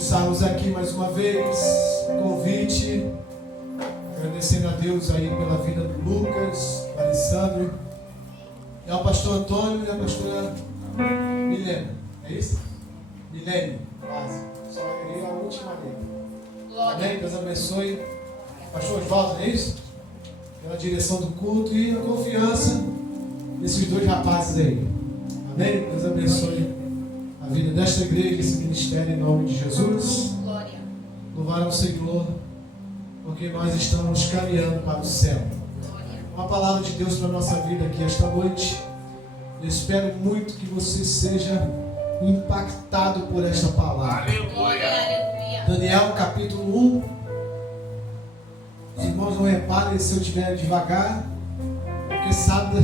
estarmos aqui mais uma vez, convite, agradecendo a Deus aí pela vida do Lucas, do Alessandro, e ao pastor Antônio e a pastora Milena, é isso? Milene, quase, só errei a última letra. Amém? Deus abençoe. Pastor Oswaldo, é isso? Pela direção do culto e a confiança desses dois rapazes aí. Amém? Deus abençoe a vida desta igreja, esse ministério, em nome de Jesus. Glória. Louvar ao Senhor, porque nós estamos caminhando para o céu. Glória. Uma palavra de Deus para a nossa vida aqui esta noite. Eu espero muito que você seja impactado por esta palavra. Aleluia. Daniel capítulo 1. Os irmãos não reparem se eu estiver devagar, porque sábado,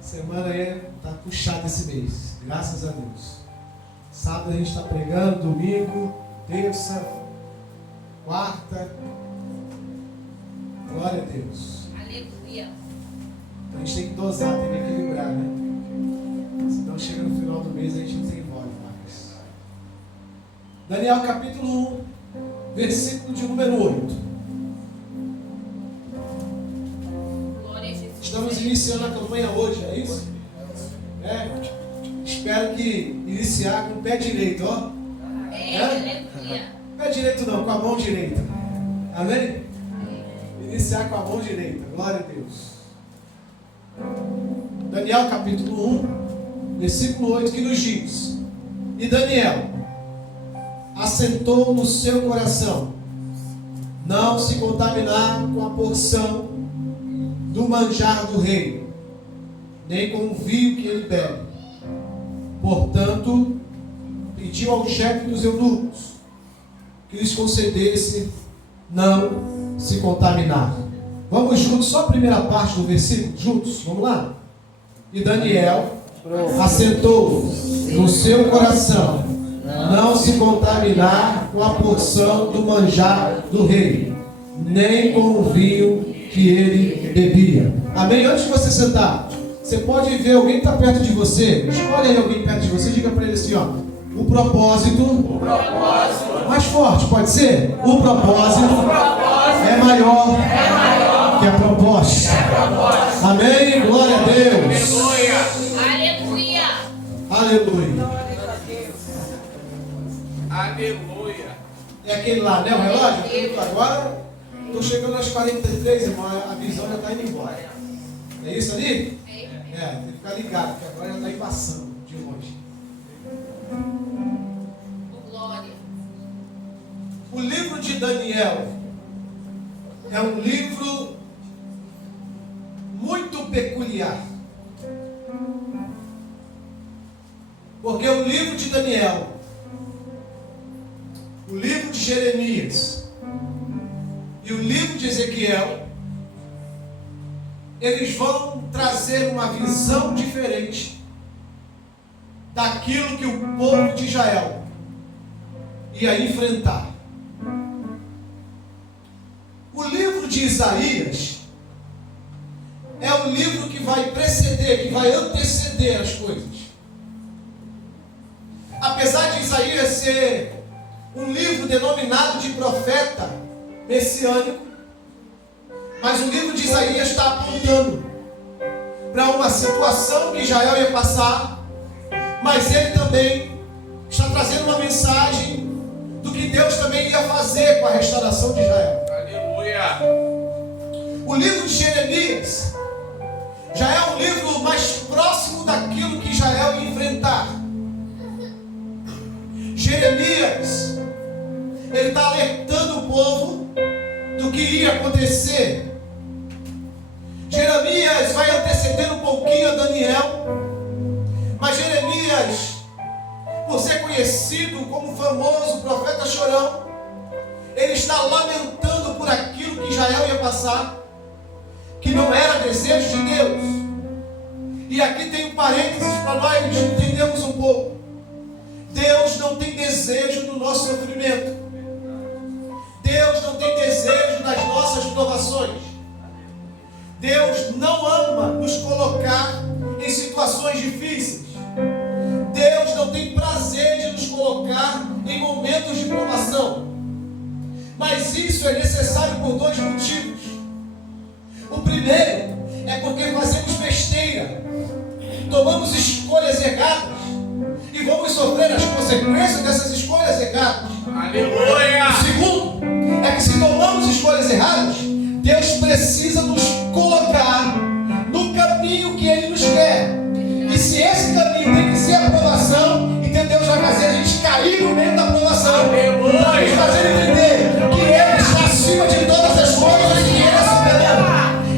semana aí está puxada esse mês, graças a Deus. Sábado a gente está pregando, domingo, terça, quarta. Glória a Deus. Aleluia. Então a gente tem que dosar, tem que equilibrar, né? Senão chega no final do mês a gente desenvolve mais. Daniel capítulo 1, versículo de número 8. Glória a Jesus. Estamos iniciando a campanha hoje, é isso? Espero que iniciar com o pé direito, ó. Amém. Aleluia. Pé direito não, com a mão direita. Amém? Iniciar com a mão direita. Glória a Deus. Daniel capítulo 1, versículo 8, que nos diz: E Daniel assentou no seu coração não se contaminar com a porção do manjar do rei, nem com o vinho que ele bebe. Portanto, pediu ao chefe dos eunucos que lhes concedesse não se contaminar. Vamos juntos, só a primeira parte do versículo, juntos, vamos lá? E Daniel assentou no seu coração não se contaminar com a porção do manjar do rei, nem com o vinho que ele bebia. Amém? Antes de você sentar, você pode ver alguém que está perto de você. Escolhe aí alguém perto de você, diga para ele assim, ó: o propósito, mais forte, pode ser? O propósito é maior que a proposta. Amém? Glória a Deus. Aleluia. Aleluia. Aleluia. É aquele lá, né? O relógio? Agora estou chegando aos 43, irmão. A visão já está indo embora. É isso ali? É, tem que ficar ligado, porque agora já está aí passando de longe. Glória. O livro de Daniel é um livro muito peculiar. Porque o livro de Daniel, o livro de Jeremias e o livro de Ezequiel, eles vão trazer uma visão diferente daquilo que o povo de Israel ia enfrentar. O livro de Isaías é um livro que vai preceder, que vai anteceder as coisas. Apesar de Isaías ser um livro denominado de profeta messiânico, mas o livro de Isaías está apontando para uma situação que Israel ia passar, mas ele também está trazendo uma mensagem do que Deus também ia fazer com a restauração de Israel. Aleluia. O livro de Jeremias já é um livro mais próximo daquilo que Israel ia enfrentar. Jeremias, ele está alertando o povo do que ia acontecer. Jeremias vai anteceder um pouquinho a Daniel, mas Jeremias, por ser conhecido como o famoso profeta chorão, ele está lamentando por aquilo que Israel ia passar, que não era desejo de Deus. E aqui tem um parênteses para nós entendermos um pouco. Deus não tem desejo no nosso sofrimento. Deus não tem desejo nas nossas provações. Deus não ama nos colocar em situações difíceis. Deus não tem prazer de nos colocar em momentos de Mas isso é necessário por dois motivos. O primeiro é porque fazemos besteira, tomamos escolhas erradas e vamos sofrer as consequências dessas escolhas erradas. Aleluia! O segundo é que se tomamos escolhas erradas, Deus precisa nos colocar no caminho que Ele nos quer. E se esse caminho tem que ser a aprovação, então Deus vai fazer a gente cair no meio da aprovação, para nos fazer entender que Ele está acima de todas as coisas e que Ele é soberano.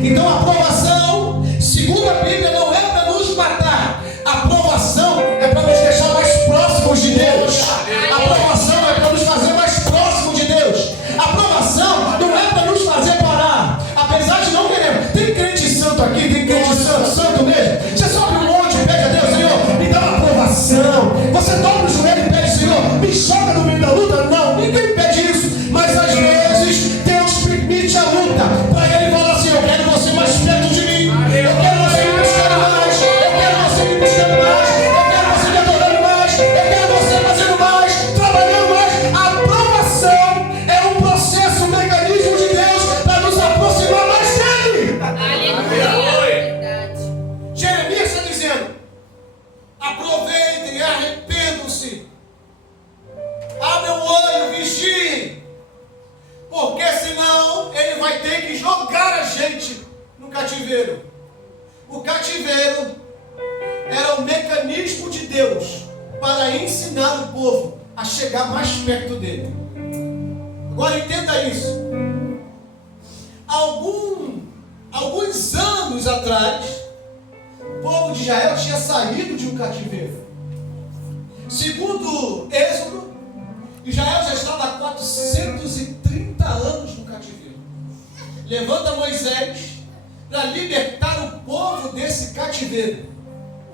Então a aprovação, segundo a Bíblia, não é para nos matar. A aprovação é para nos deixar mais próximos de Deus. A aprovação é para nos fazer mais próximos de Deus. A aprovação não é para nos fazer parar. Apesar de não querer. Tem crente santo aqui, tem crente santo mesmo. Você sobe um monte e pede a Deus, Senhor, me dá uma aprovação. Você dobra o joelho e pede, Senhor, me joga no meio da luta. Não, ninguém pede isso. Mas às vezes Deus permite a luta para Ele falar assim: eu quero você mais perto de mim. Eu quero você me buscando mais. Eu quero você me buscando mais. Eu quero você me adorando mais. Eu quero você fazendo mais, trabalhando mais. A aprovação é um processo, um mecanismo de Deus para nos aproximar mais dele. Aleluia. Verdade. Jeremias está dizendo: aproveitem, arrependam-se, abram o olho, vigiem, porque senão Ele vai ter que jogar a gente no cativeiro. O cativeiro era o mecanismo de Deus para ensinar o povo a chegar mais perto dele. Agora entenda isso. Alguns anos atrás, o povo de Israel tinha saído de um cativeiro. Segundo Êxodo, Israel já estava há 430 anos no cativeiro. Levanta Moisés para libertar o povo desse cativeiro.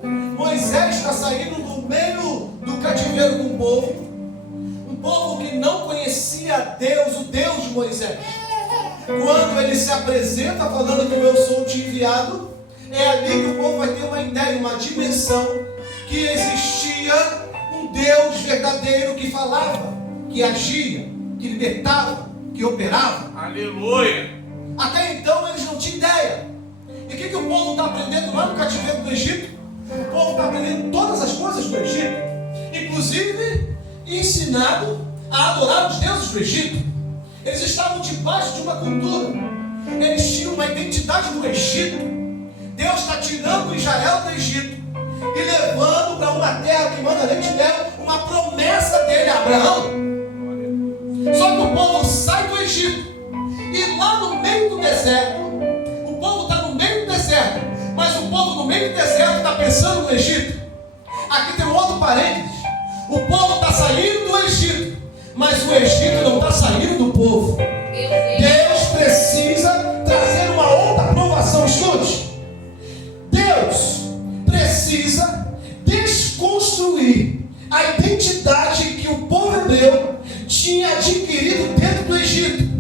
Moisés está saindo do meio do cativeiro com o povo. Um povo que não conhecia Deus, o Deus de Moisés. Quando ele se apresenta falando que eu sou o te enviado, é ali que o povo vai ter uma ideia, uma dimensão, que existia um Deus verdadeiro que falava, que agia, que libertava, que operava. Aleluia! Até então eles não tinham ideia. E o que o povo está aprendendo lá no cativeiro do Egito? O povo está aprendendo todas as coisas do Egito, inclusive ensinado a adorar os deuses do Egito. Eles estavam debaixo de uma cultura, eles tinham uma identidade do Egito. Deus está tirando Israel do Egito e levando para uma terra que manda leite e mel, uma promessa dele a Abraão. Só que o povo sai do Egito e lá no meio do deserto, o povo está no meio do deserto, mas o povo no meio do deserto está pensando no Egito. Aqui tem um outro parênteses: o povo está saindo do Egito, mas o Egito não está saindo do povo. Deus precisa trazer uma outra aprovação. Escute, Deus precisa desconstruir a identidade que o povo hebreu tinha adquirido dentro do Egito.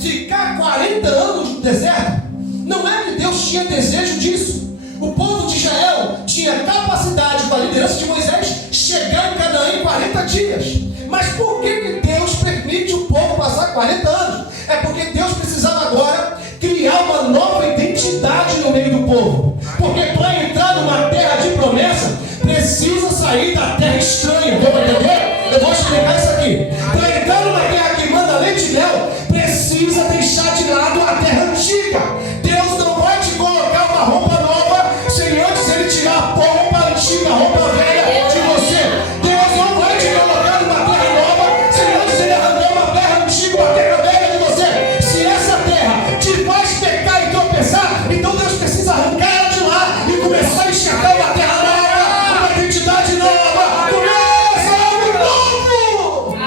Ficar 40 anos no deserto, não é que Deus tinha desejo disso. O povo de Israel tinha capacidade, com a liderança de Moisés, chegar em Canaã em 40 dias. Mas por que Deus permite o povo passar 40 anos? É porque Deus precisava agora criar uma nova identidade no meio do povo. Porque para entrar numa terra de promessa, precisa sair da terra estranha. Vamos entender? Eu vou explicar isso aqui. Para entrar numa terra que manda leite e mel, precisa deixar de lado a terra antiga. Deus não vai te colocar uma roupa nova sem antes Ele tirar a roupa antiga, a roupa velha de você. Deus não vai te colocar numa terra nova sem antes Ele arrancar uma terra antiga, uma terra velha de você. Se essa terra te faz pecar e tropeçar, então Deus precisa arrancar ela de lá e começar a enxergar uma terra nova, uma identidade nova. Começa algo novo!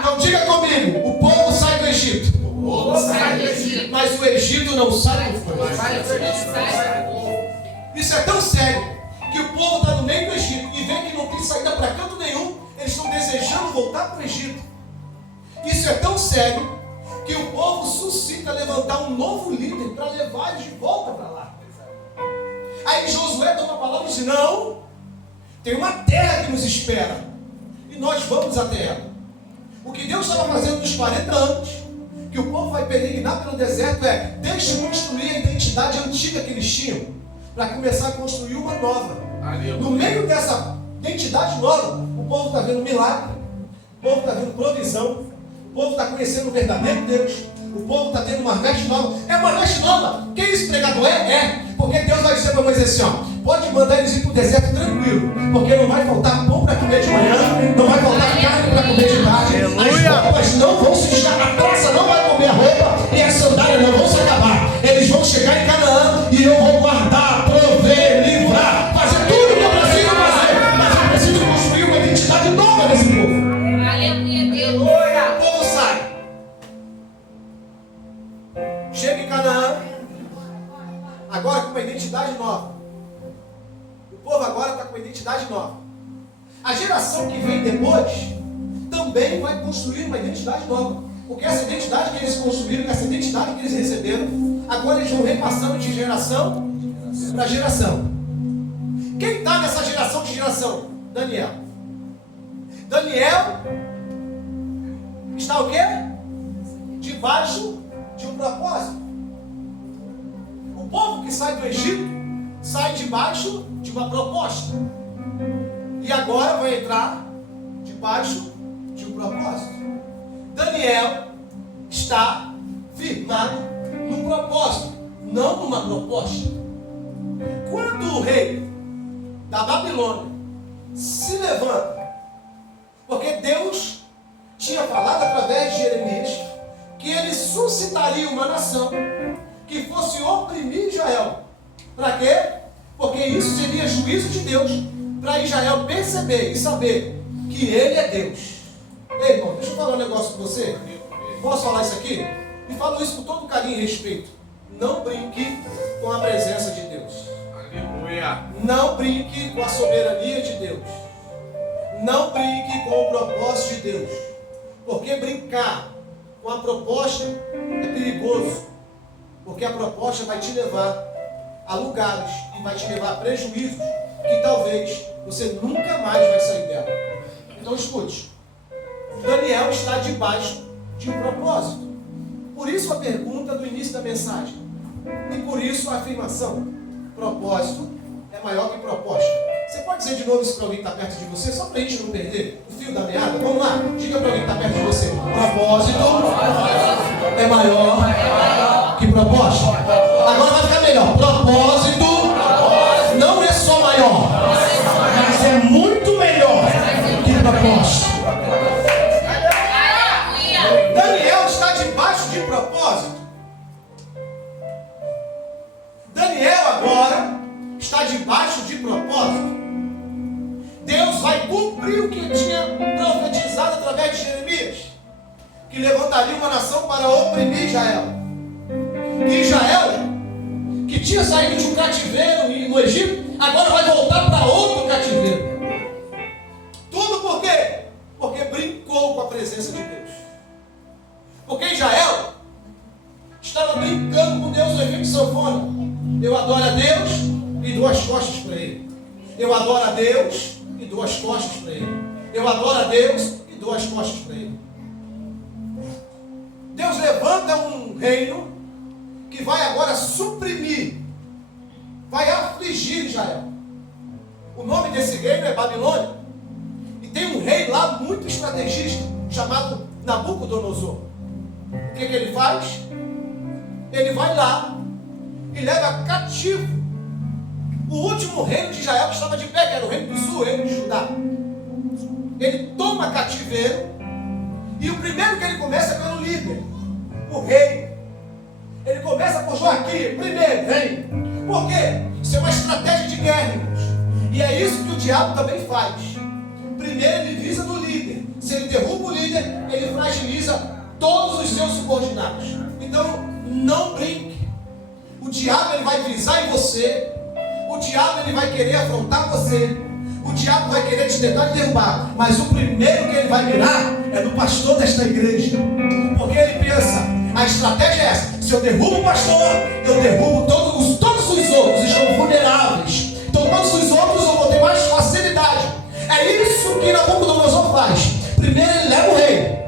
Então diga comigo: o povo sai do Egito, mas o Egito não sai do povo. Isso é tão sério que o povo está no meio do Egito e vê que não tem saída para canto nenhum. Eles estão desejando voltar para o Egito. Isso é tão sério que o povo suscita levantar um novo líder para levar eles de volta para lá. Aí Josué toma a palavra e diz: não, tem uma terra que nos espera e nós vamos até ela. O que Deus estava fazendo nos 40 anos, que o povo vai peregrinar pelo deserto, é: deixa eu construir a identidade antiga que eles tinham, para começar a construir uma nova. No meio dessa identidade nova, o povo está vendo milagre, o povo está vendo provisão, o povo está conhecendo o verdadeiro Deus, o povo está tendo uma veste nova. É uma veste nova. Que isso, pregador? É. Porque Deus vai dizer para Moisés assim: ó, pode mandar eles ir para o deserto tranquilo, porque não vai faltar pão para comer de manhã, não vai faltar carne para comer de tarde. Aleluia. As roupas não vão se enxergar, a praça não vai comer a roupa e as sandálias não vão se acabar. Eles vão chegar em Canaã e eu vou guardar, prover, livrar, fazer tudo que eu preciso fazer. Mas eu preciso construir uma identidade nova nesse povo. Aleluia, Deus. O povo sai, chega em Canaã, agora com uma identidade nova. O povo agora está com uma identidade nova. A geração que vem depois também vai construir uma identidade nova. Porque essa identidade que eles construíram, essa identidade que eles receberam, agora eles vão repassando de geração para geração. Quem está nessa geração de geração? Daniel. Daniel está o quê? Debaixo de um propósito. O povo que sai do Egito sai debaixo de uma proposta. E agora vai entrar debaixo de um propósito. Daniel está firmado num propósito, não numa proposta. Quando o rei da Babilônia se levanta, porque Deus tinha falado através de Jeremias que ele suscitaria uma nação que fosse oprimir Israel. Para quê? Porque isso seria juízo de Deus, para Israel perceber e saber que ele é Deus. Ei, irmão, deixa eu falar um negócio com você. Posso falar isso aqui? E falo isso com todo carinho e respeito. Não brinque com a presença de Deus. Aleluia. Não brinque com a soberania de Deus. Não brinque com o propósito de Deus. Porque brincar com a proposta é perigoso. Porque a proposta vai te levar a lugares e vai te levar a prejuízos que talvez você nunca mais vai sair dela. Então escute. Daniel está debaixo de um propósito. Por isso a pergunta do início da mensagem. E por isso a afirmação. Propósito é maior que proposta. Você pode dizer de novo isso para alguém que está perto de você, só para a gente não perder o fio da meada? Vamos lá, diga para alguém que está perto de você. Propósito é maior que proposta. Agora vai ficar melhor. Propósito não é só maior, mas é muito melhor que proposta. Daniel está debaixo de propósito. Daniel agora está debaixo de propósito. Deus vai cumprir o que tinha profetizado através de Jeremias, que levantaria uma nação para oprimir Israel. E Israel, que tinha saído de um cativeiro no Egito, agora vai voltar para outro cativeiro. Tudo por quê? Porque brincou com a presença de Deus. Porque Israel estava brincando com Deus no efeito sanfona. Eu adoro a Deus e dou as costas para Ele. Eu adoro a Deus e dou as costas para Ele. Eu adoro a Deus e dou as costas para Ele. Deus levanta um reino que vai agora suprimir, vai afligir Israel. O nome desse reino é Babilônia. E tem um rei lá muito estrategista, chamado Nabucodonosor. O que ele faz? Ele vai lá e leva cativo o último reino de Israel que estava de pé, que era o reino do sul, o reino de Judá. Ele toma cativeiro e o primeiro que ele começa é pelo líder, o rei. Ele começa por Joaquim, primeiro, vem. Por quê? Isso é uma estratégia de guerra, irmãos. E é isso que o diabo também faz. Primeiro ele visa no líder. Se ele derruba o líder, ele fragiliza todos os seus subordinados. Então, não brinque. O diabo ele vai visar em você. O diabo ele vai querer afrontar você. O diabo vai querer te tentar derrubar. Mas o primeiro que ele vai mirar é no pastor desta igreja. Porque ele pensa, a estratégia é essa: se eu derrubo o pastor, eu derrubo todos os outros, estão vulneráveis. Então todos os outros eu vou ter mais facilidade. É isso que Nabucodonosor faz. Primeiro ele leva o rei.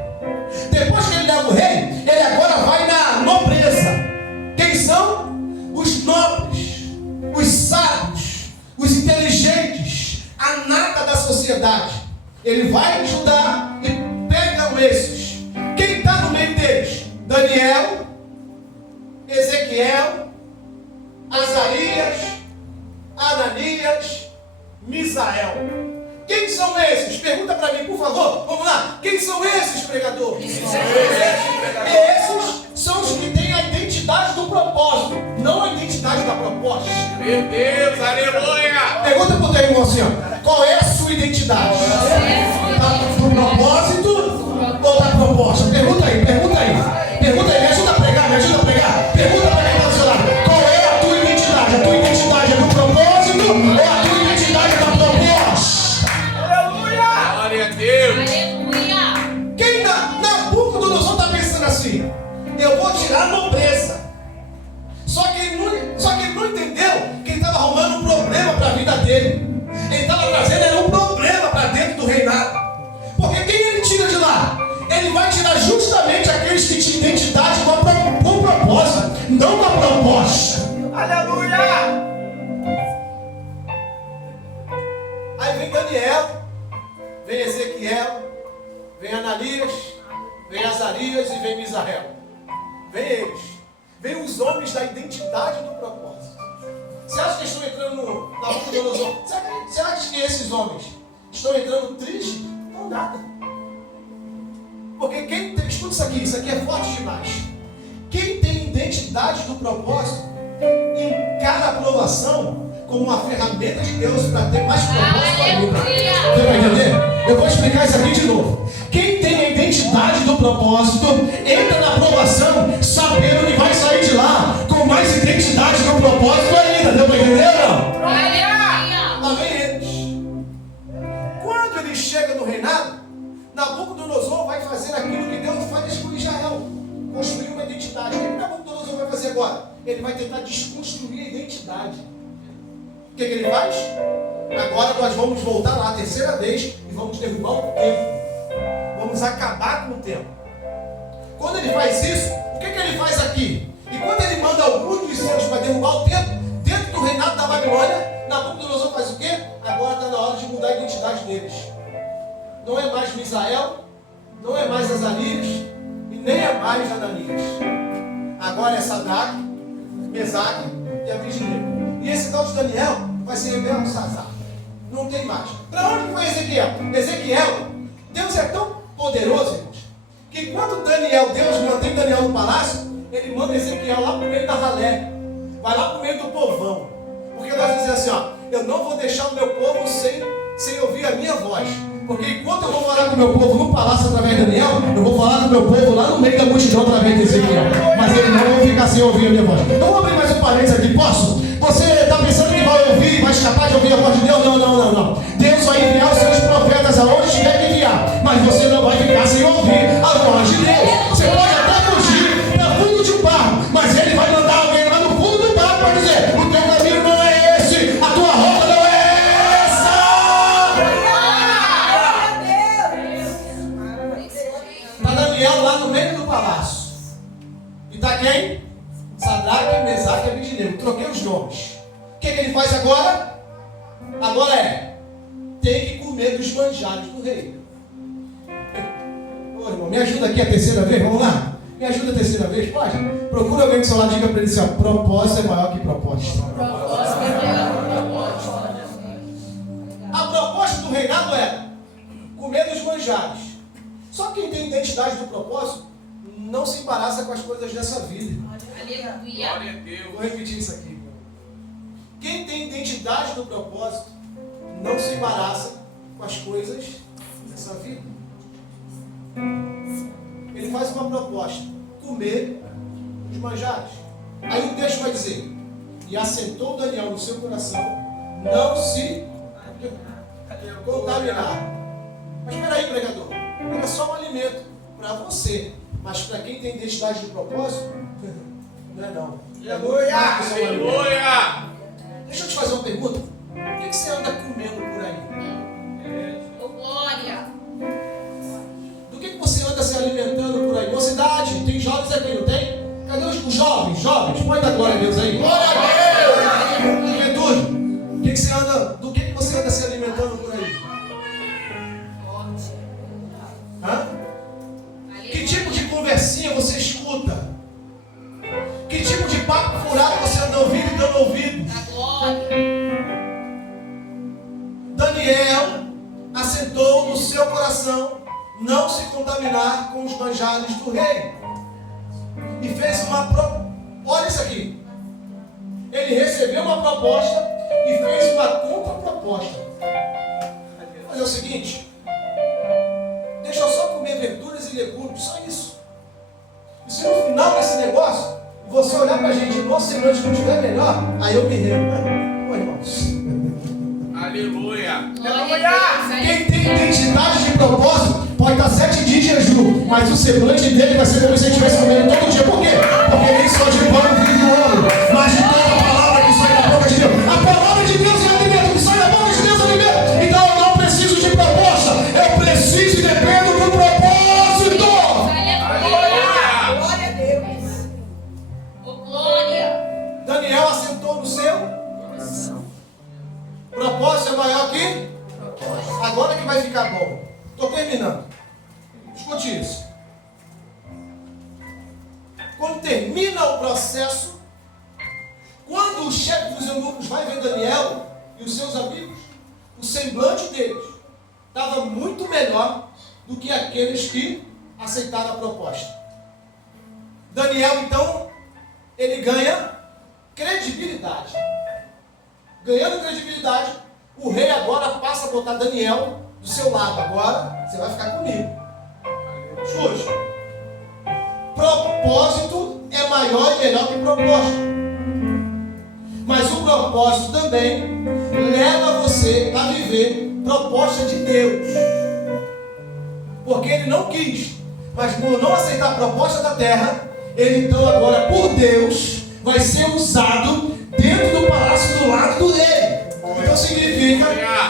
assim, ó. Qual é a sua identidade? Tá pro propósito ou da proposta? Pergunta aí. Me ajuda a pregar. Pergunta para quem está do seu lado. Qual é a tua identidade? A tua identidade é do propósito ou a tua identidade é da proposta? Aleluia! Glória a Deus! Aleluia! Quem Nabucodonosor está pensando assim? Eu vou tirar a nobreza. Só que ele não entendeu que ele estava arrumando um problema para a vida dele. Ele estava trazendo um problema para dentro do reinado. Porque quem ele tira de lá? Ele vai tirar justamente aqueles que tinham identidade com propósito, não com a proposta. Aleluia! Aí vem Daniel, vem Ezequiel, vem Ananias, vem Azarias e vem Misael. Vem eles. Vem os homens da identidade do propósito. Você acha que estão entrando na boca do Nabucodonosor? Você acha que esses homens estão entrando tristes? Não, nada. Porque escuta isso aqui é forte demais. Quem tem identidade do propósito encara a aprovação como uma ferramenta de Deus para ter mais propósito para a vida. Você vai entender? Eu vou explicar isso aqui de novo. Quem tem a identidade do propósito entra na aprovação sabendo que vai sair de lá com mais identidade do propósito ainda. Deu para entender ou não? Lá vem eles. Quando eles chegam no reinado, Nabucodonosor vai fazer aquilo que Deus faz com Israel. Construir uma identidade. O que Nabucodonosor vai fazer agora? Ele vai tentar desconstruir a identidade. O que ele faz? Agora nós vamos voltar lá a terceira vez e vamos derrubar o templo. Vamos acabar com o templo. Quando ele faz isso, o que ele faz aqui? E quando ele manda alguns dos seus para derrubar o templo, dentro do reinado da Babilônia, Nabucodonosor faz o quê? Agora está na hora de mudar a identidade deles. Não é mais Misael, não é mais Azarias e nem é mais Ananias. Agora é Sadraque, Mesaque e Abednego. E esse tal de Daniel vai ser Belsazar. Não tem mais. Para onde foi Ezequiel? Ezequiel, Deus é tão poderoso, irmãos, que quando Deus mantém Daniel no palácio, ele manda Ezequiel lá para o meio da ralé. Vai lá para o meio do povão. Porque nós dizemos assim, ó, eu não vou deixar o meu povo sem ouvir a minha voz. Porque enquanto eu vou falar com o meu povo no palácio através de Daniel, eu vou falar com o meu povo lá no meio da multidão através de Ezequiel. Mas eles não vão ficar sem ouvir a minha voz. Então vou abrir mais um parênteses aqui, posso? Você está pensando que vai ouvir, vai escapar de ouvir a voz de Deus? Não. Deus vai enviar os seus profetas aonde tiver que enviar. Mas você não vai ficar sem ouvir a voz de Deus. Você pode até fugir para fundo de um barco, mas ele vai mandar alguém lá no fundo do barco para dizer: o teu caminho não é esse, a tua rota não é essa. Está Daniel lá no meio do palácio. E está quem? Sadraque, Mesaque e Abednego. Troquei os nomes. O que ele faz agora? Agora tem que comer dos manjares do rei. Ô irmão, me ajuda aqui a terceira vez, vamos lá? Me ajuda a terceira vez, pode? Procura alguém do seu lado e diga para ele assim, ó, propósito é maior que proposta. A proposta do reinado era comer dos manjares. Só quem tem identidade do propósito não se embaraça com as coisas dessa vida. Aleluia. Glória a Deus! Vou repetir isso aqui. Quem tem identidade do propósito não se embaraça com as coisas dessa vida. Ele faz uma proposta: comer os manjares. Aí o texto vai dizer: e assentou Daniel no seu coração não se contaminar. Mas espera aí, pregador, era só um alimento para você, mas para quem tem identidade de propósito, não é não. Aleluia! Deixa eu te fazer uma pergunta. O que você anda comendo por aí? Oh, glória. Do que você anda se alimentando por aí? Mocidade, tem jovens aqui, não tem? Cadê os jovens? Jovens, pode dar glória a Deus aí. Glória a Deus! Juventude, do que você anda se alimentando por aí? Hã? Que tipo de conversinha você escuta? Que tipo de papo furado você anda ouvindo e dando ouvido? A glória. Daniel assentou no seu coração não se contaminar com os manjares do rei. E fez olha isso aqui. Ele recebeu uma proposta e fez uma contraproposta. Fazer o seguinte: deixa eu só comer verduras e legumes, só isso. E se no final desse negócio, você olhar pra gente, nosso semblante não estiver melhor, aí eu me rendo. Ô, irmãos. Aleluia. Glória a Deus. Quem tem identidade de propósito pode estar 7 dias de jejum, mas o semblante dele vai ser como se ele estivesse comendo todo dia. Por quê? Porque nem só de pão vive o homem, mas de toda a palavra que sai da boca de Deus. A palavra de Deus é alimento, que sai da boca de Deus é alimento. Então eu não preciso de proposta, eu preciso e dependo do propósito. Aleluia. Glória a Deus. Oh, glória. Daniel assentou no seu propósito é maior que? Agora que vai ficar bom. Estou terminando. Escute isso. Quando termina o processo, quando o chefe dos eunucos vai ver Daniel e os seus amigos, o semblante deles estava muito melhor do que aqueles que aceitaram a proposta. Daniel, então, ele ganha credibilidade. Ganhando credibilidade, o rei agora passa a botar Daniel do seu lado. Agora, você vai ficar comigo. Escute. Propósito é maior e melhor que proposta. Mas o propósito também leva você a viver proposta de Deus. Porque ele não quis, mas por não aceitar a proposta da terra, ele então agora, por Deus, vai ser usado dentro do palácio do lado do rei. Então significa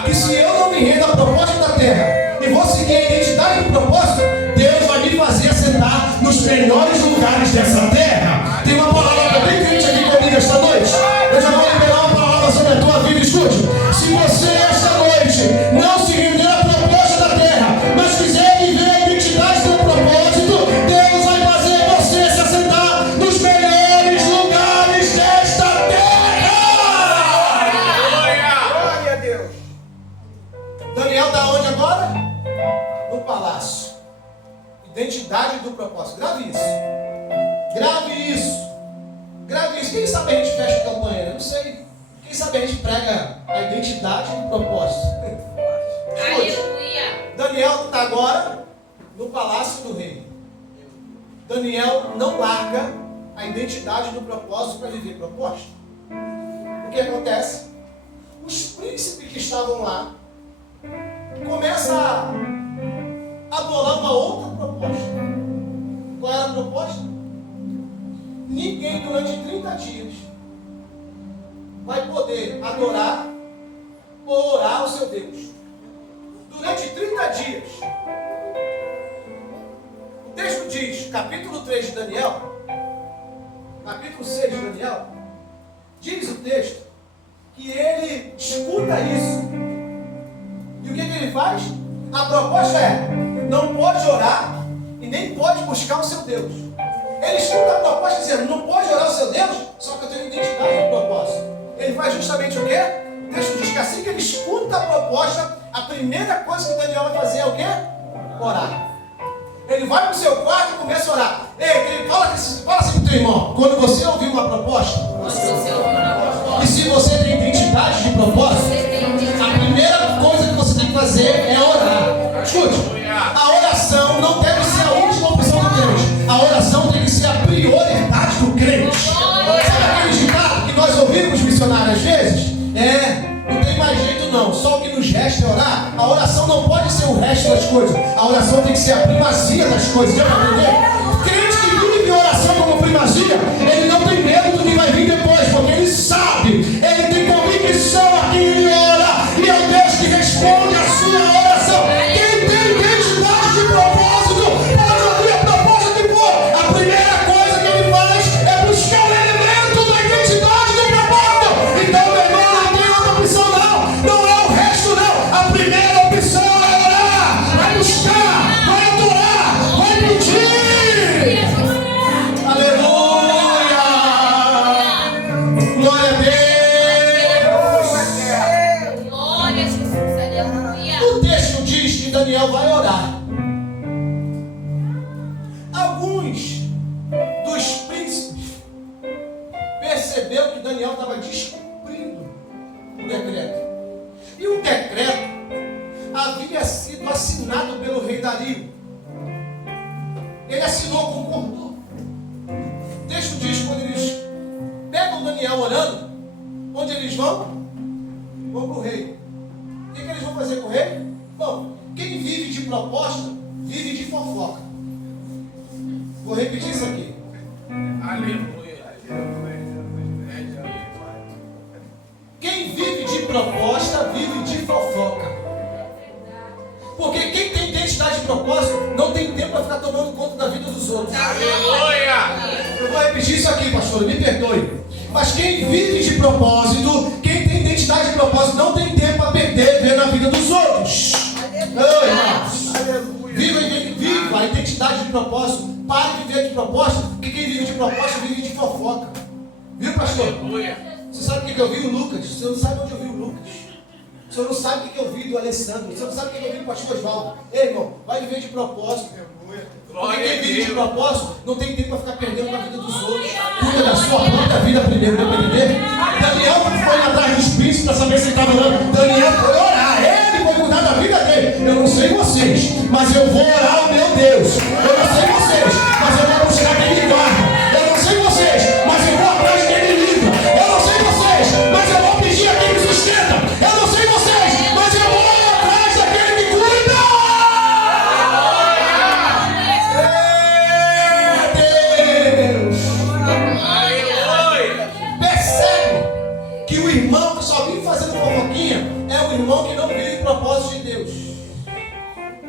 que se eu não me rendo à proposta da terra e vou seguir a identidade do propósito, Deus vai me fazer assentar nos melhores lugares dessa terra. Tem uma palavra bem crente aqui comigo esta noite. Eu já vou liberar uma palavra sobre a tua vida. Escute, se você esta noite não se render à proposta da terra, mas quiser viver a identidade do propósito, Deus vai fazer você se assentar nos melhores lugares desta terra. a Deus. Daniel está onde agora? No palácio. Identidade do propósito. Grave isso. Grave isso. Grave isso. Quem sabe a gente fecha a campanha? Eu não sei. Quem sabe a gente prega a identidade do propósito? Escute. Aleluia. Daniel está agora no palácio do rei. Daniel não larga a identidade do propósito para viver proposta. O que acontece? Os príncipes que estavam lá começam a bolar uma outra proposta. Qual era a proposta? Ninguém durante 30 dias vai poder adorar ou orar ao seu Deus. Durante 30 dias. O texto diz, capítulo 3 de Daniel, capítulo 6 de Daniel, diz o texto que ele escuta isso. E o que ele faz? A proposta é, não pode orar e nem pode buscar o seu Deus. Ele escuta a proposta dizendo, não pode orar o seu Deus, só que eu tenho identidade no propósito. Ele faz justamente o quê? O texto diz que assim que ele escuta a proposta, a primeira coisa que Daniel vai fazer é o quê? Orar. Ele vai para o seu quarto e começa a orar. Ei, fala assim com o teu irmão. Quando você ouvir uma proposta, e se você tem identidade de propósito, a primeira coisa que você tem que fazer é orar. Escute, a oração não deve ser a última opção do crente. A oração tem que ser a prioridade do crente. Sabe aquele ditado que nós ouvimos missionários às vezes? Não tem mais jeito não, só o que nos resta é orar. A oração não pode ser o resto das coisas. A oração tem que ser a primazia das coisas. Deu para entender? Crente que vive a oração como primazia, ele não tem medo do que vai vir depois, porque ele sabe, ele tem convicção a quem ele ora, e é o Deus que responde a sua oração. Quem tem identidade de propósito, pode ouvir a proposta que for. A primeira coisa que ele faz é buscar o elemento da identidade do propósito. Então, meu irmão, não tem outra opção não é o resto não. A primeira opção é orar, vai buscar, vai adorar, vai pedir. Ele assinou, concordou. O texto diz que quando eles pegam Daniel orando, onde eles vão? Vão para o rei. O que eles vão fazer com o rei? Bom, quem vive de proposta, vive de fofoca. Vou repetir isso aqui. Aleluia. Quem vive de proposta, vive de fofoca. Porque quem tem identidade de propósito, não tem tempo para ficar tomando conta da vida dos outros. Aleluia. Eu vou repetir isso aqui, pastor, me perdoe. Mas quem vive de propósito, quem tem identidade de propósito, não tem tempo para perder vendo a vida dos outros. Viva a identidade de propósito. Pare de viver de propósito, porque quem vive de propósito vive de fofoca. Viu, pastor? Aleluia. Você sabe o que eu vi o Lucas? Você não sabe onde eu vi o Lucas. Você não sabe o que eu vi do Alessandro. Você não sabe o que eu vi do pastor Osvaldo. Ei, irmão, vai viver de propósito. Porque quem vive de propósito não tem tempo para ficar perdendo na vida dos outros. Cuida da sua própria vida primeiro, deu para entender? Daniel foi atrás dos príncipes para saber se ele estava orando. Daniel foi orar. Ele foi cuidar da vida dele. Eu não sei vocês, mas eu vou orar ao meu Deus. Eu não sei vocês, mas eu vou buscar quem me guarda. Eu não sei vocês, mas eu vou atrás de quem me livra. Eu não sei vocês, mas eu vou pedir a quem me sustenta. Eu não sei vocês, mas eu vou atrás daquele que me cuida. Deus! Aleluia. Percebe que o irmão que só vive fazendo fofoquinha é o irmão que não vive o propósito de Deus.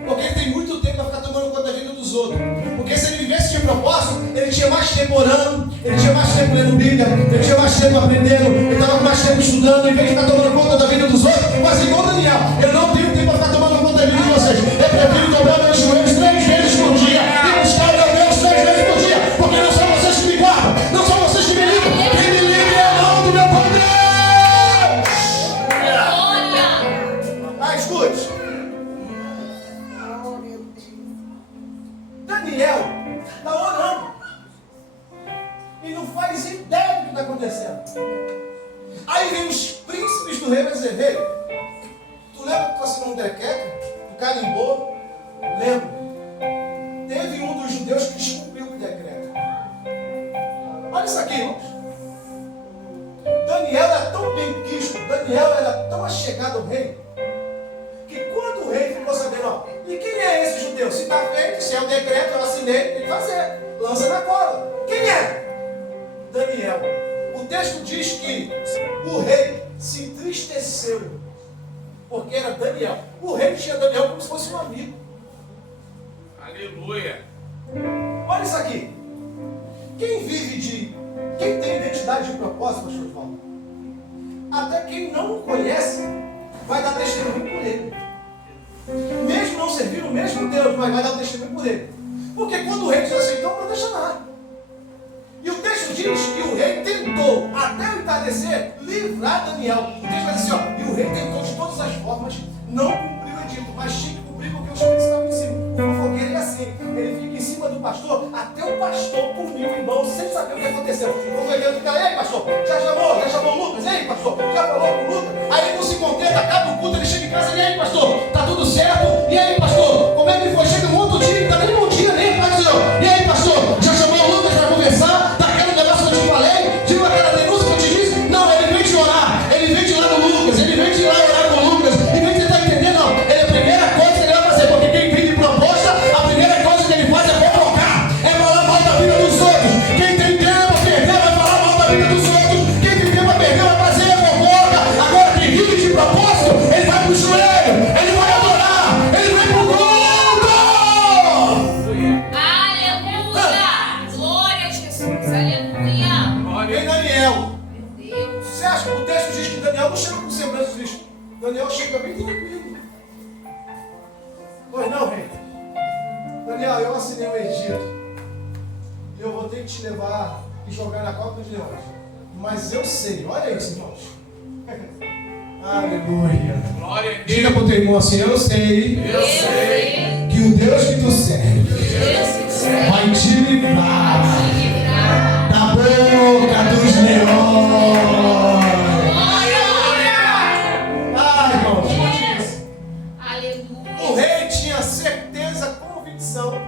Porque ele tem muito tempo para ficar tomando conta da vida dos outros. Porque se ele vivesse de propósito, ele tinha mais tempo orando, ele tinha mais tempo lendo Bíblia, ele tinha mais tempo aprendendo, ele estava com mais tempo estudando, em vez de ficar tomando conta da vida dos outros. Mas igual Daniel, eu não tenho tempo para ficar tomando conta da vida de vocês. Eu prefiro dobrar meus joelhos 3 vezes por dia e buscar o meu Deus 3 vezes por dia. Porque não são vocês que me guardam, não são vocês que me livram. Quem me livra é a mão do meu Deus. Ah, escute. Daniel está orando e não faz ideia do que está acontecendo. Aí vem os príncipes do rei e dizer: rei, tu lembra que tu assinou um decreto? Tu carimbou? Lembro. Teve um dos judeus que descumpriu o decreto. Olha isso aqui, irmãos. Daniel era tão bem quisto, Daniel era tão achegado ao rei, que quando o rei ficou sabendo, ó, e quem é esse judeu? Se está feito, se é o decreto, eu assinei, tem que fazer. Lança na corda. Quem é? Daniel. O texto diz que o rei se entristeceu, porque era Daniel. O rei tinha Daniel como se fosse um amigo. Aleluia. Olha isso aqui. Quem tem identidade de propósito, pastor Osvaldo? Até quem não o conhece vai dar testemunho por ele. Mesmo não servindo o mesmo Deus, mas vai dar testemunho por ele. Porque quando o rei diz assim, então não deixa nada. E o texto diz que o rei tentou, até o entardecer, livrar Daniel. O texto vai dizer assim, ó, e o rei tentou de todas as formas, não cumpriu o edito, mas tinha que cumprir porque os espíritos estavam em cima. O fofoqueiro é assim, ele fica em cima do pastor, até o pastor puniu o irmão, sem saber o que aconteceu. O fofoqueiro fica, ei pastor, já chamou o Lucas? Ei pastor, já falou com o Lucas? Aí ele não se contenta, acaba o culto, ele chega em casa, e aí pastor, tá tudo certo? E aí pastor, como é que foi? Chega um outro dia, não tá nem bom dia, nem faz isso. E aí pastor, já chamou o Lucas para conversar? Daquele negócio que eu te falei? Viu aquela denúncia que eu te disse? Não, ele vem te orar, ele vem de lá do Lucas, ele vem de lá orar com o Lucas, em vez de você estar entendendo, não, ele é a primeira coisa que ele vai fazer, porque quem vive de proposta, a primeira coisa que ele faz é fofocar, é falar mal da vida dos outros. Quem tem tempo a perder vai falar mal da vida dos outros, quem tem tempo a perder vai fazer a fofoca. Agora quem vive de propósito, ele vai pro joelho, ele vai adorar, ele vai pro culto. Aleluia! Glória a Jesus! Aleluia! Vem Daniel. Meu Deus! Você acha que o texto diz que Daniel não chega com semblante triste? Daniel chega bem tranquilo. Pois não, rei? Daniel, eu assinei o Egito. E eu vou ter que te levar e jogar na copa dos leões. Mas eu sei, olha isso, irmãos. Aleluia. Glória a Diga Deus. para o teu irmão assim, eu sei Eu sei. que o Deus que tu serve vai te livrar da boca dos leões. Ah, irmãos, escute isso. O Aleluia! rei tinha certeza, convicção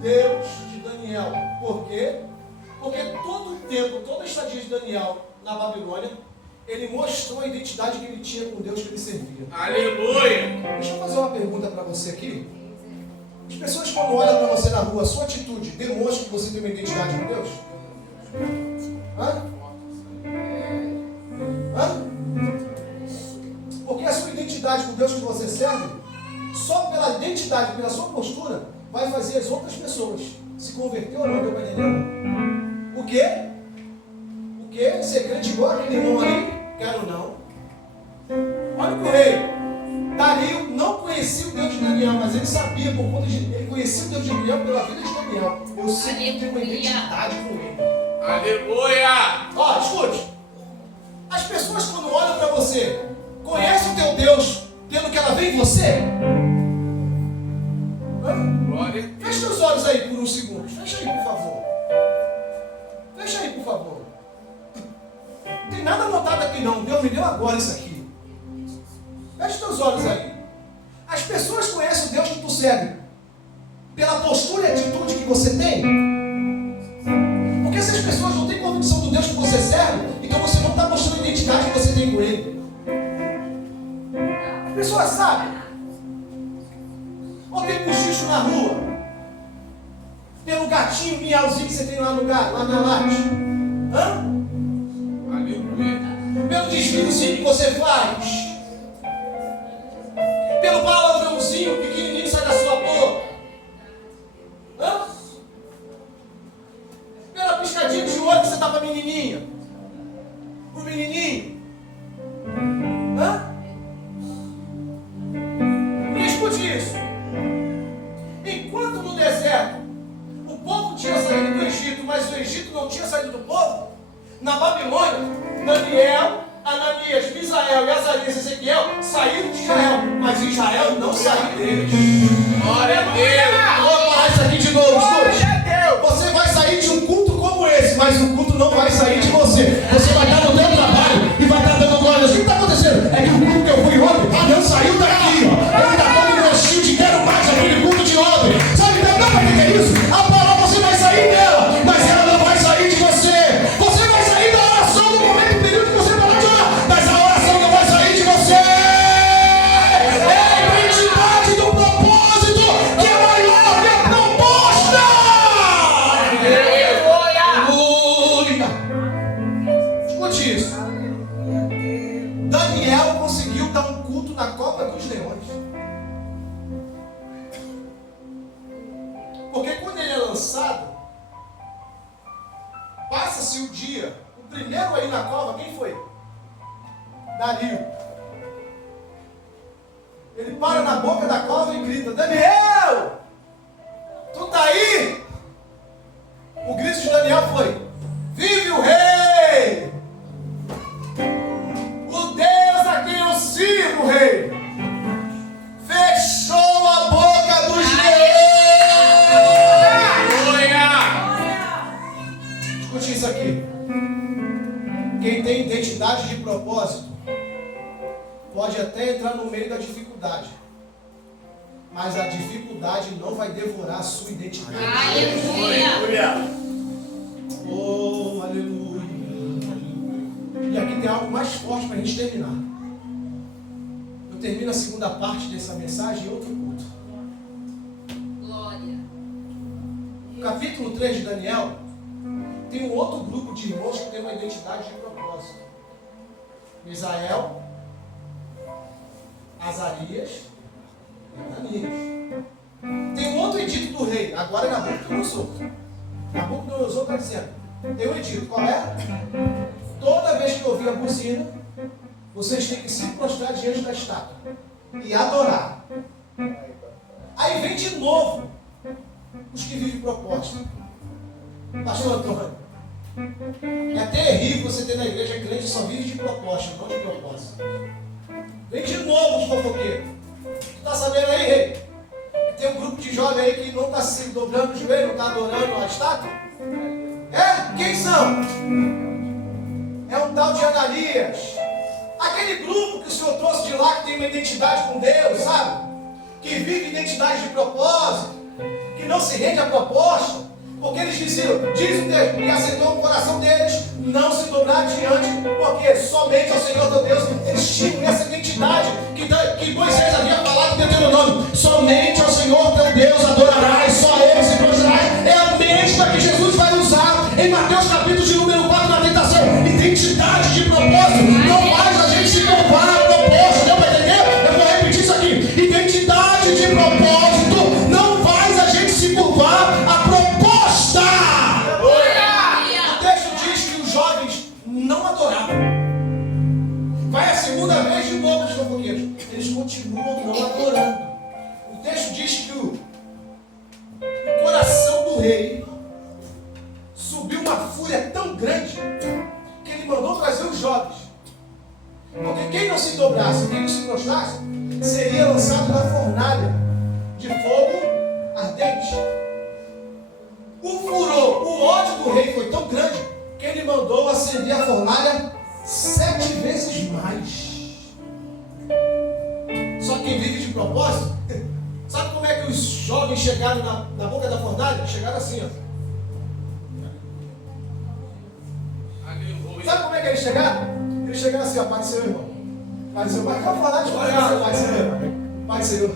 Deus de Daniel. Por quê? Porque todo o tempo, toda a estadia de Daniel na Babilônia, ele mostrou a identidade que ele tinha com Deus que ele servia. Aleluia. Deixa eu fazer uma pergunta para você aqui. As pessoas quando olham para você na rua, a sua atitude demonstra que você tem uma identidade com Deus? Hã? Hã? Porque a sua identidade com Deus que você serve, só pela identidade, pela sua postura, vai fazer as outras pessoas se converter ou não, deu para entender? O quê? O quê? Ser crente igual aquele irmão ali? Quero não. Olha o rei. Dario não conhecia o Deus de Daniel, mas ele sabia por conta de... Ele conhecia o Deus de Daniel pela vida de Daniel. Eu sei que eu tenho uma identidade com ele. Aleluia. Ó, escute. As pessoas quando olham para você, conhecem o teu Deus pelo que ela vê em você? Glória. Feche seus olhos aí por um segundo. Fecha aí, por favor. Fecha aí, por favor. Não tem nada anotado aqui não. Deus me deu agora isso aqui. Feche seus olhos aí. As pessoas conhecem o Deus que tu serve pela postura e atitude que você tem. Porque se as pessoas não têm convicção do Deus que você serve, então você não está mostrando a identidade que você tem com Ele. As pessoas sabem. Ou tem cochicho na rua, pelo gatinho miauzinho que você tem lá no lugar, lá na laje. Hã? Aleluia. Pelo desviozinho que você faz. Pelo palavrãozinho pequenininho que sai da sua boca. Hã? Pela piscadinha de olho que você dá pra menininha. Pro menininho. Hã? E escute isso. Enquanto no deserto o povo tinha saído do Egito, mas o Egito não tinha saído do povo, na Babilônia, Daniel, Ananias, Misael e Azarias e Ezequiel saíram de Israel, mas Israel não saiu deles. Glória a Deus. Vou falar isso aqui de novo, escute. Você vai sair de um culto como esse, mas o culto não vai sair de você. Você vai estar no teu trabalho e vai estar dando glória. O que está acontecendo? É que o culto que eu fui ontem não saiu daqui. Ele está todo gostinho de quero mais aquele culto de ontem. Sabe, não para que é isso? A palavra você vai sair dela, mas ela não vai sair de você. Você vai sair da oração no momento, no período que você parar de orar, mas a oração não vai sair de você. É a identidade do propósito que é maior que a proposta. Aleluia. Escute isso. Daniel conseguiu dar um culto na cova dos leões. Porque quando ele é lançado, passa-se o dia. O primeiro aí na cova, quem foi? Dario. Ele para na boca da cova e grita: Daniel! Tu tá aí? O grito de Daniel foi: vive o rei! O Deus a quem eu sirvo, rei! Fechou a boca dos leões! Escute isso aqui. Quem tem identidade de propósito pode até entrar no meio da dificuldade, mas a dificuldade não vai devorar a sua identidade. Aleluia. Oh, aleluia. E aqui tem algo mais forte para a gente terminar. Eu termino a segunda parte dessa mensagem em outro culto. Glória. No capítulo 3 de Daniel, tem um outro grupo de irmãos que tem uma identidade de propósito. Misael, Azarias e Ananias. Tem um outro edito do rei, agora é Nabucodonosor. Nabucodonosor está dizendo, tem um edito, qual é? Toda vez que ouvir a buzina, vocês têm que se prostrar diante da estátua e adorar. Aí vem de novo os que vivem proposta. Pastor Antônio, é terrível você ter na igreja crente que só vive de proposta, não de propósito. Vem de novo os fofoqueiros. Tu está sabendo aí, rei? Tem um grupo de jovens aí que não está se dobrando o joelho, não está adorando a estátua? É? Quem são? É um tal de Ananias. Aquele grupo que o Senhor trouxe de lá, que tem uma identidade com Deus, sabe? Que vive identidade de propósito, que não não se rende à proposta, porque eles diziam, diz o texto, e aceitou o coração deles não se dobrar diante, porque somente ao Senhor teu Deus eles tinham essa identidade que Moisés havia falado em Deuteronômio. Somente ao Senhor teu Deus adorarás, só a Ele se prostrarás. É a mesma que Jesus vai usar em Mateus capítulo de número 4 na tentação. Identidade de propósito não faz a gente se curvar a proposta. Deu para entender? Eu vou repetir isso aqui. Identidade de propósito não faz a gente se curvar a proposta. O texto diz que os jovens não adoravam. Vai a segunda vez de novo os fofoqueiros. Eles continuam não adorando. O texto diz que o coração do rei subiu uma fúria tão grande que ele mandou trazer os jovens. Porque quem não se dobrasse, quem não se prostrasse, seria lançado na fornalha de fogo ardente. O furor, o ódio do rei foi tão grande que ele mandou acender a fornalha 7 vezes mais. Só que quem vive de propósito, sabe como é que os jovens chegaram na boca da fornalha? Chegaram assim, ó. Sabe como é que eles chegaram? Eles chegaram assim, ó, Pai do Senhor, irmão. Pai do Senhor, mas qual falar de Pai do Senhor? Pai do Senhor.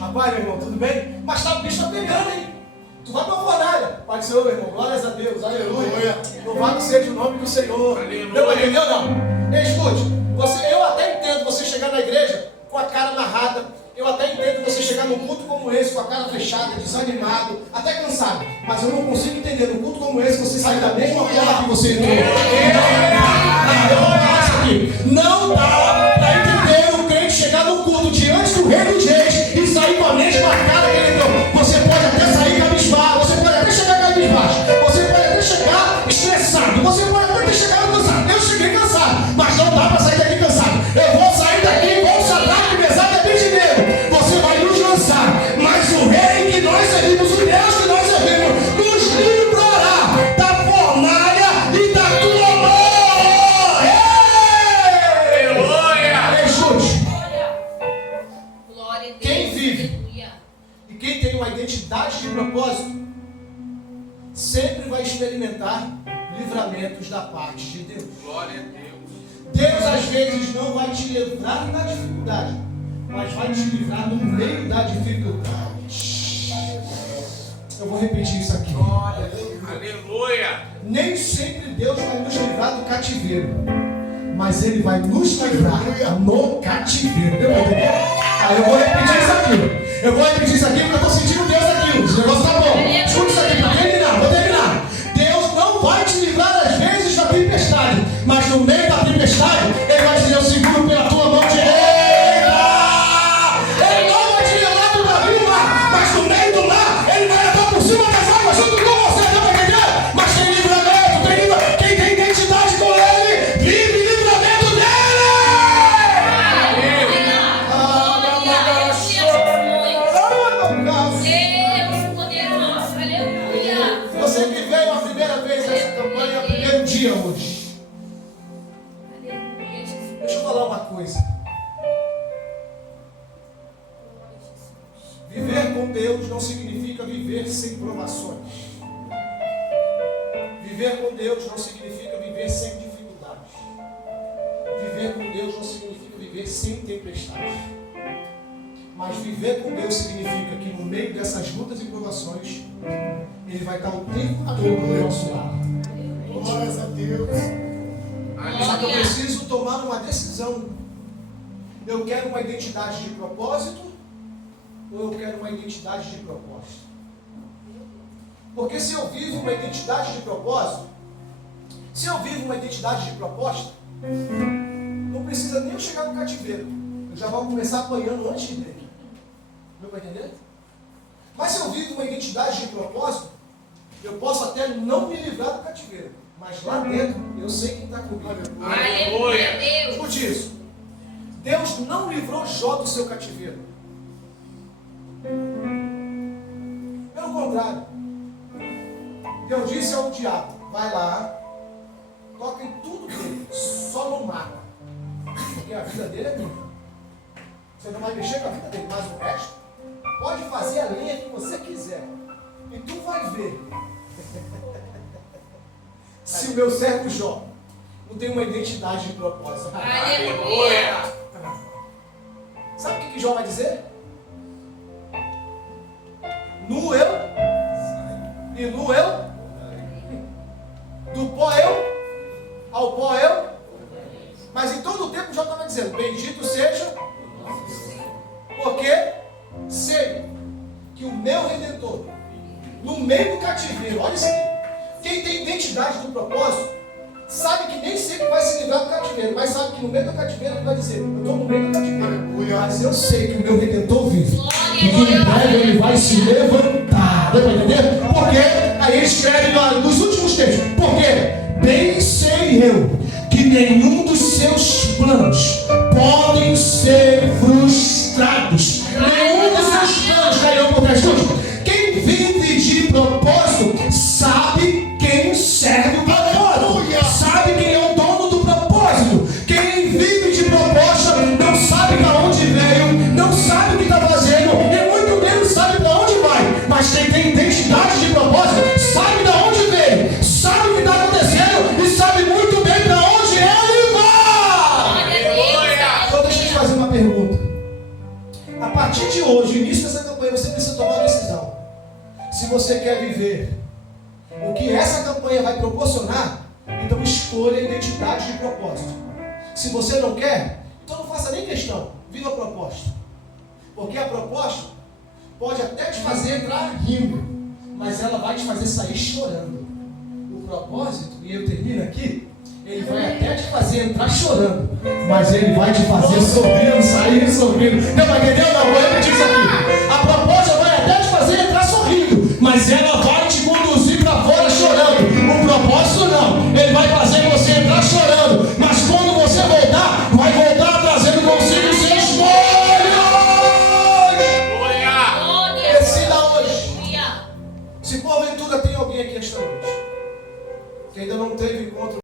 Rapaz, meu irmão, tudo bem? Mas o bicho está pegando, hein? Tu vai para a fornalha. Pai do Senhor, meu irmão, glórias a Deus, aleluia. Louvado seja o nome do Senhor. Deu para entender ou não? Escute, eu até entendo você chegar na igreja com a cara amarrada. Eu até entendo você chegar num culto como esse, com a cara fechada, desanimado, até cansado. Mas eu não consigo entender num culto como esse você sair da mesma forma que você entrou. Não dá para entender o crente chegar no culto diante do Rei dos Reis e sair com a mesma cara que ele entrou. Você pode até sair cabisbaixo, você pode até chegar cabisbaixo, você pode até chegar estressado, você pode até ter chegado cansado. Eu cheguei cansado, mas não dá para sair daqui cansado. Eu vou sair daqui, vou saber que pesado é de medo. Você vai nos lançar, mas o Rei que nós servimos, o Deus que nós servimos, nos livrará da fornalha e da tua mão. Aleluia! Escute. Quem vive e quem tem uma identidade de propósito sempre vai experimentar livramentos da parte de Deus. Glória a Deus. Deus às vezes não vai te livrar da dificuldade, mas vai te livrar no meio da dificuldade. Eu vou repetir isso aqui. Aleluia. Nem sempre Deus vai nos livrar do cativeiro, mas Ele vai nos livrar no cativeiro. Deu pra entender? Aí eu vou repetir isso aqui. Eu vou repetir isso aqui porque eu estou sentindo Deus aqui. O negócio tá bom. Escuta isso aqui para terminar. Vou terminar. Deus não vai te livrar às vezes da tempestade, mas no meio da tempestade Ele vai dizer: eu seguro pela tua mão direita. Ele não vai te levar do navio lá, mas no meio do mar Ele vai levar por cima das águas junto com você. Dá para entender? Mas tem livramento, tem livramento. Quem tem identidade com Ele vive livramento dele. Você que veio a primeira vez nessa campanha, é o primeiro dia hoje. Deixa eu falar uma coisa. Viver com Deus não significa viver sem provações. Viver com Deus não significa viver sem dificuldades. Viver com Deus não significa viver sem tempestades. Mas viver com Deus significa que no meio dessas lutas e provações, Ele vai estar o tempo todo do nosso lado. Glórias a Deus. Só que eu preciso tomar uma decisão. Eu quero uma identidade de propósito ou eu quero uma identidade de propósito? Porque se eu vivo uma identidade de propósito, se eu vivo uma identidade de proposta, não precisa nem eu chegar no cativeiro. Eu já vou começar apanhando antes dele. Deu para entender? Mas se eu vivo uma identidade de propósito, eu posso até não me livrar do cativeiro, mas lá dentro eu sei quem está comigo. Aleluia. Escute isso. Deus não livrou Jó do seu cativeiro. Pelo contrário, Deus disse ao diabo: vai lá, toca em tudo dele, só não mata, porque a vida dele é minha. Você não vai mexer com a vida dele, mas o resto pode fazer a linha que você quiser. o meu servo Jó não tem uma identidade de propósito. Aleluia. Sabe o que Jó vai dizer? Nu eu, e nu eu, do pó eu, ao pó eu. Mas em todo o tempo Jó estava dizendo: bendito seja, porque sei que o meu Redentor, no meio do cativeiro, olha isso aqui, quem tem identidade do propósito, sabe que nem sempre vai se livrar do cativeiro, mas sabe que no meio do cativeiro ele vai dizer: eu estou no meio do cativeiro, mas eu sei que o meu Redentor vive, e que em breve ele vai se levantar. Deu para entender? Porque aí ele escreve nos últimos textos: porque bem sei eu que nenhum dos seus planos podem ser frustrados. Nenhum dos seus planos cairão por trás. Quem vive de propósito sabe quem serve o propósito, sabe quem é o dono do propósito. Quem vive de proposta não sabe para onde veio, não sabe o que está fazendo, e muito menos sabe para onde vai. Mas quem tem identidade de propósito sabe de onde veio, sabe o que está acontecendo e sabe muito bem para onde ele vai. Então deixa eu te fazer uma pergunta. A partir de hoje, início dessa campanha, você precisa tomar uma decisão. Se você quer viver o que essa campanha vai proporcionar, então escolha a identidade de propósito. Se você não quer, então não faça nem questão, viva a proposta. Porque a proposta pode até te fazer entrar rindo, mas ela vai te fazer sair chorando. O propósito, e eu termino aqui, ele vai até te fazer entrar chorando, mas ele vai te fazer sorrindo, sair sorrindo. Deu para entender? Não, vou repetir isso aqui. A proposta vai até te fazer entrar sorrindo, mas ela vai te conduzir para fora chorando. O propósito não, ele vai fazer você entrar chorando, mas quando você voltar, vai voltar trazendo consigo seus molhos. Decida hoje. Se porventura tem alguém aqui esta noite que ainda não teve encontro